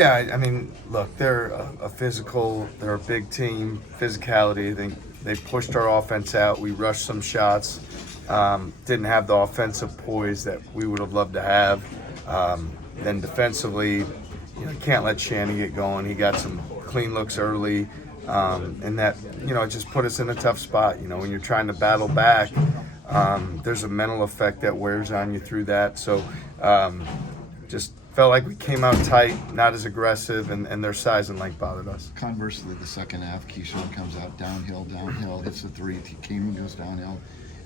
Yeah, I mean, look, they're they're a big team, physicality. I think they pushed our offense out. We rushed some shots, didn't have the offensive poise that we would have loved to have. Then defensively, you can't let Shannon get going. He got some clean looks early, and that, it just put us in a tough spot. When you're trying to battle back, there's a mental effect that wears on you through that. So, just felt like we came out tight, not as aggressive, and their size and length bothered us. Conversely, the second half, Keyshawn comes out downhill, hits the three, Keeman goes downhill.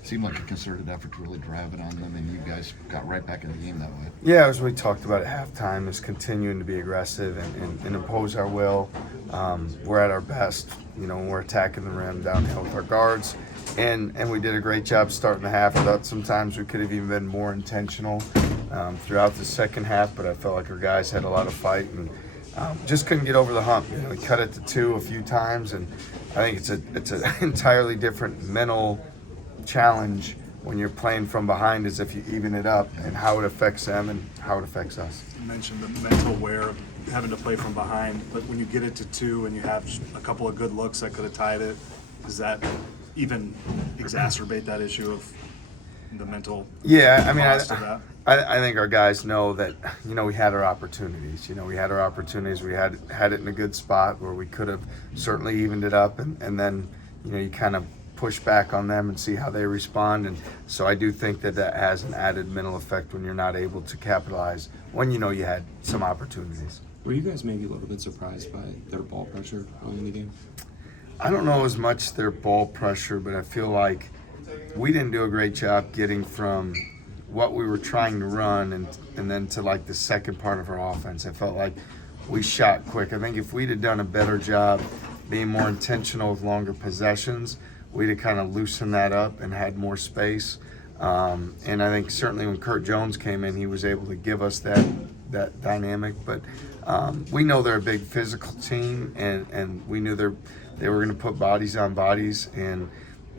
Seemed like a concerted effort to really drive it on them, and you guys got right back in the game that way. Yeah, as we talked about at halftime, is continuing to be aggressive and impose our will. We're at our best, when we're attacking the rim downhill with our guards. And we did a great job starting the half. I thought sometimes we could have even been more intentional throughout the second half, but I felt like our guys had a lot of fight and just couldn't get over the hump. We cut it to 2 a few times, and I think it's an entirely different mental challenge when you're playing from behind, as if you even it up, and how it affects them and how it affects us. You mentioned the mental wear of having to play from behind, but when you get it to 2 and you have a couple of good looks that could have tied it, does that even exacerbate that issue of the mental cost of that? I think our guys know that, we had our opportunities. We had our opportunities. We had it in a good spot where we could have certainly evened it up, and then, you kind of push back on them and see how they respond. And so I do think that has an added mental effect when you're not able to capitalize when you had some opportunities. Were you guys maybe a little bit surprised by their ball pressure early in the game? I don't know as much their ball pressure, but I feel like we didn't do a great job getting from what we were trying to run and then to like the second part of our offense. I felt like we shot quick. I think if we'd have done a better job being more intentional with longer possessions, we'd have kind of loosened that up and had more space. And I think certainly when Kurt Jones came in, he was able to give us that dynamic. But we know they're a big physical team, and we knew they were going to put bodies on bodies, and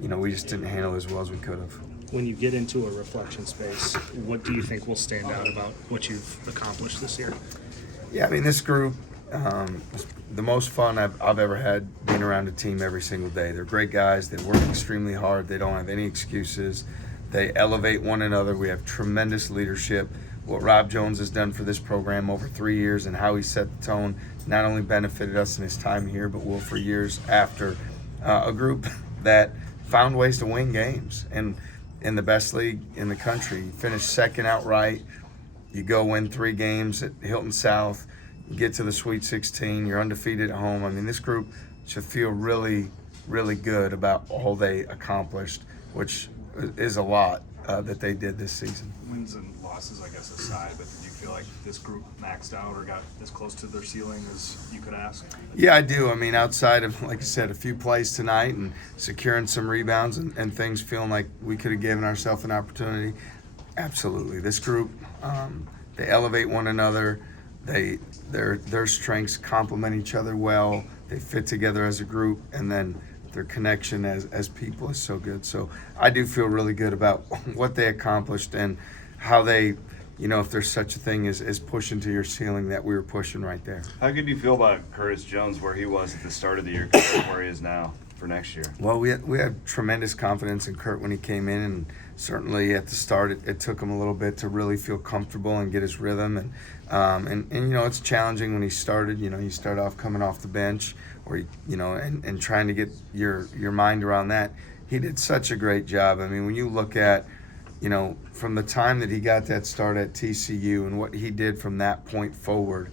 we just didn't handle it as well as we could have. When you get into a reflection space, what do you think will stand out about what you've accomplished this year? Yeah, I mean, this group is the most fun I've ever had being around a team every single day. They're great guys. They work extremely hard. They don't have any excuses. They elevate one another. We have tremendous leadership. What Rob Jones has done for this program over 3 years and how he set the tone not only benefited us in his time here, but will for years after. A group that found ways to win games, and in the best league in the country. You finish second outright. You go win 3 games at Hilton South. You get to the Sweet 16. You're undefeated at home. I mean, this group should feel really, really good about all they accomplished, which is a lot that they did this season. Wins and losses, I guess, aside, but did you feel like this group maxed out or got as close to their ceiling as you could ask? Yeah, I do. I mean, outside of, like I said, a few plays tonight and securing some rebounds and things, feeling like we could have given ourselves an opportunity, absolutely. This group, they elevate one another. Their strengths complement each other well. They fit together as a group, and then their connection as people is so good. So I do feel really good about what they accomplished and how they, if there's such a thing as pushing to your ceiling, that we were pushing right there. How good do you feel about Curtis Jones, where he was at the start of the year, compared to where he is now for next year? Well, we had tremendous confidence in Kurt when he came in, and certainly at the start it took him a little bit to really feel comfortable and get his rhythm. And it's challenging when he started. You start off coming off the bench, or and trying to get your mind around that. He did such a great job. I mean, when you look at from the time that he got that start at TCU and what he did from that point forward,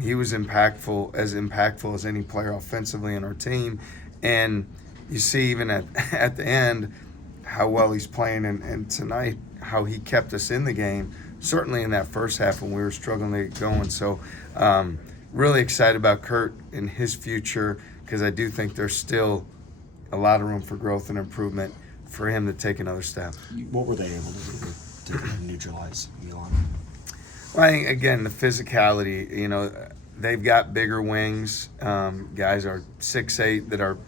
he was impactful as any player offensively in our team. And you see even at the end how well he's playing, and tonight how he kept us in the game, certainly in that first half when we were struggling to get going. So really excited about Kurt and his future, because I do think there's still a lot of room for growth and improvement for him to take another step. What were they able to do to neutralize Elon? Well, I think, again, the physicality, they've got bigger wings. Guys are 6'8", that are,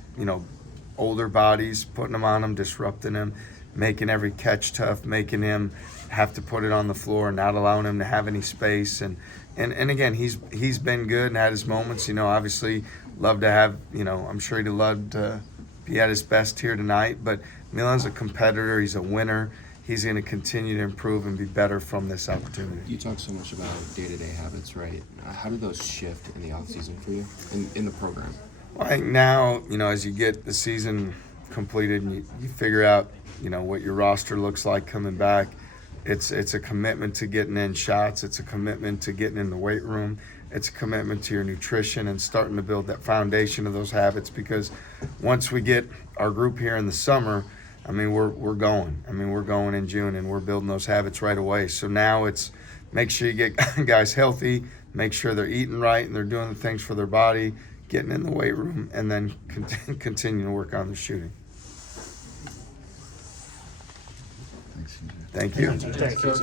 older bodies, putting them on him, disrupting him, making every catch tough, making him have to put it on the floor, not allowing him to have any space. And, and again, he's been good and had his moments. You know, obviously, love to have. You know, I'm sure he'd have loved to be at his best here tonight. But Milan's a competitor. He's a winner. He's going to continue to improve and be better from this opportunity. You talk so much about day-to-day habits, right? How do those shift in the off-season for you in the program? Well, I think now, you know, as you get the season completed and you figure out, you know, what your roster looks like coming back, it's a commitment to getting in shots. It's a commitment to getting in the weight room. It's a commitment to your nutrition and starting to build that foundation of those habits, because once we get our group here in the summer, I mean, we're going. I mean, we're going in June, and we're building those habits right away. So now it's make sure you get guys healthy, make sure they're eating right and they're doing the things for their body, getting in the weight room, and then continue to work on their shooting. Thanks, CJ. Thank you. Thank you.